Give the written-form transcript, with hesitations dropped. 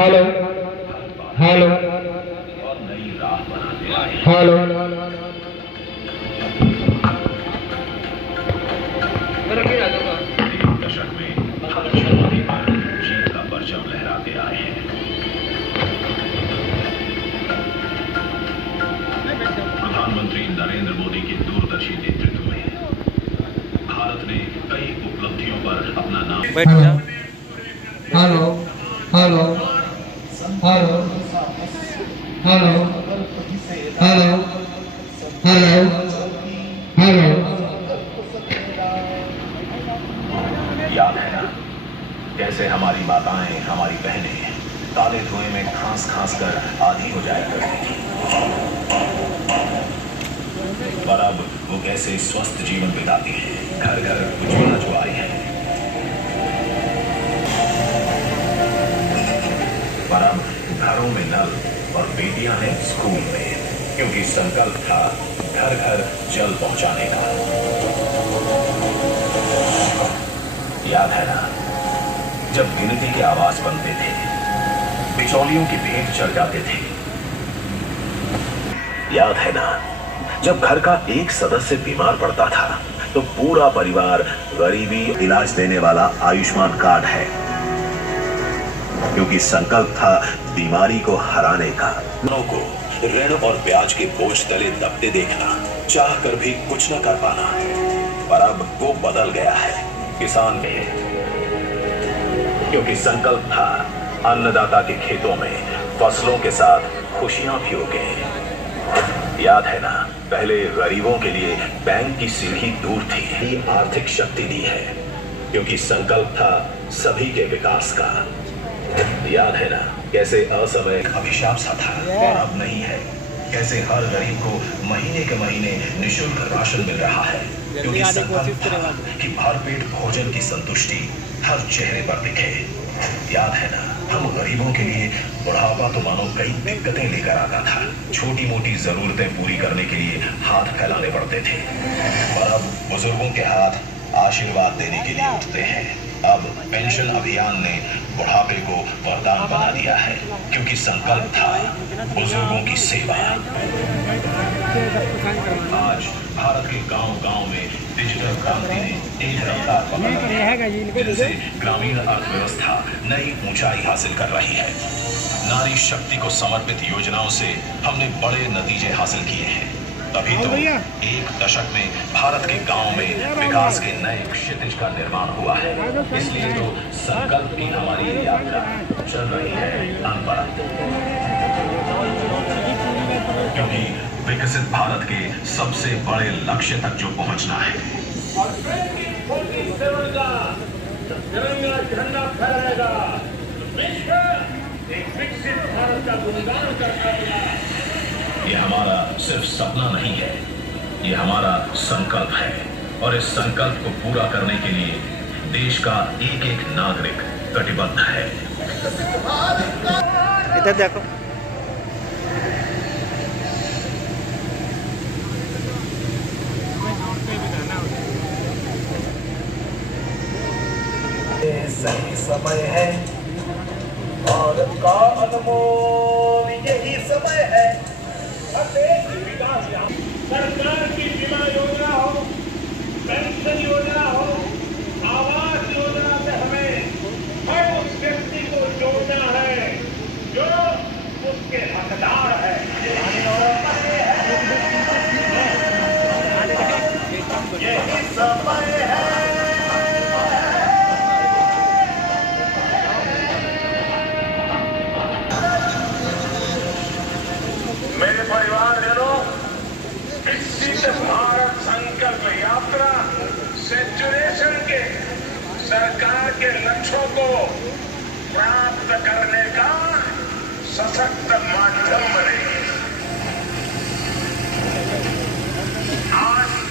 Hello hello hello दशक में भारत शुरुआती पर जीत का परचम लहराते आए हैं। प्रधानमंत्री नरेंद्र मोदी के दूरदर्शी नेतृत्व में भारत ने कई उपलब्धियों पर अपना नाम। Hello hello hello hello hello hello hello याद है ना कैसे हमारी माताएं, हमारी बहनें काले धुएं में खांस खांस कर आधी हो जाया करती थी, पर अब वो कैसे स्वस्थ जीवन बिताती हैं, घर घर उज्ज्वला जो आई है। पर अब घरों में नल और बेटियां हैं स्कूल में, क्योंकि संकल्प था घर घर जल पहुंचाने का। याद है ना जब गिनती के आवाज बनते थे, बिचौलियों की भेंट चढ़ जाते थे। याद है ना जब घर का एक सदस्य बीमार पड़ता था तो पूरा परिवार गरीबी इलाज देने वाला आयुष्मान कार्ड है, क्योंकि संकल्प था बीमारी को हराने का। लोगों को ऋण और ब्याज के बोझ तले दबते देखना, चाह कर भी कुछ न कर पाना। पर अब वो बदल गया है किसान में, क्योंकि संकल्प था अन्नदाता के खेतों में फसलों के साथ खुशियां भी हो गए। याद है ना पहले गरीबों के लिए बैंक की सीढ़ी दूर थी, आर्थिक शक्ति दी है, क्योंकि संकल्प था सभी के विकास का। याद है ना कैसे असमय अभिशाप सा था और अब नहीं है, कैसे हर गरीब को महीने के महीने निःशुल्क राशन मिल रहा है, क्योंकि संकल्प था कि भरपेट भोजन की संतुष्टि हर चेहरे पर दिखे। याद है ना हम गरीबों के लिए बुढ़ापा तो मानो कई दिक्कतें लेकर आता था, छोटी मोटी जरूरतें पूरी करने के लिए हाथ फैलाने पड़ते थे, पर अब बुजुर्गों के हाथ आशीर्वाद देने के लिए उठते हैं। अब पेंशन अभियान ने बुढ़ापे को वरदान बना दिया है, क्योंकि संकल्प था बुजुर्गों की सेवा। आज भारत के गांव-गांव में डिजिटल क्रांति ने तेज रफ्तार पकड़ ली है, जिससे ग्रामीण अर्थव्यवस्था नई ऊंचाई हासिल कर रही है। नारी शक्ति को समर्पित योजनाओं से हमने बड़े नतीजे हासिल किए हैं, तभी तो एक दशक में भारत के गांव में विकास के नए क्षितिज का निर्माण हुआ है। इसलिए तो संकल्प की हमारी यात्रा चल रही है अनवरत, क्योंकि विकसित भारत के सबसे बड़े लक्ष्य तक जो पहुंचना है। तिरंगा झंडा फहराएगा, विश्व एक विकसित भारत का गुणगान करता होगा। ये हमारा सिर्फ सपना नहीं है, ये हमारा संकल्प है, और इस संकल्प को पूरा करने के लिए देश का एक एक नागरिक कटिबद्ध है। इधर देखो। सही समय है, भारत का अनमोल यही समय है। सरकार की बीमा योजना हो, पेंशन योजना हो, आवास योजना से हमें हर उस व्यक्ति को जोड़ना है जो उसके हकदार है। यही समय है। मेरे परिवारजनों, विकसित भारत संकल्प यात्रा सेचुरेशन के सरकार के लक्ष्यों को प्राप्त करने का सशक्त माध्यम बनेगी।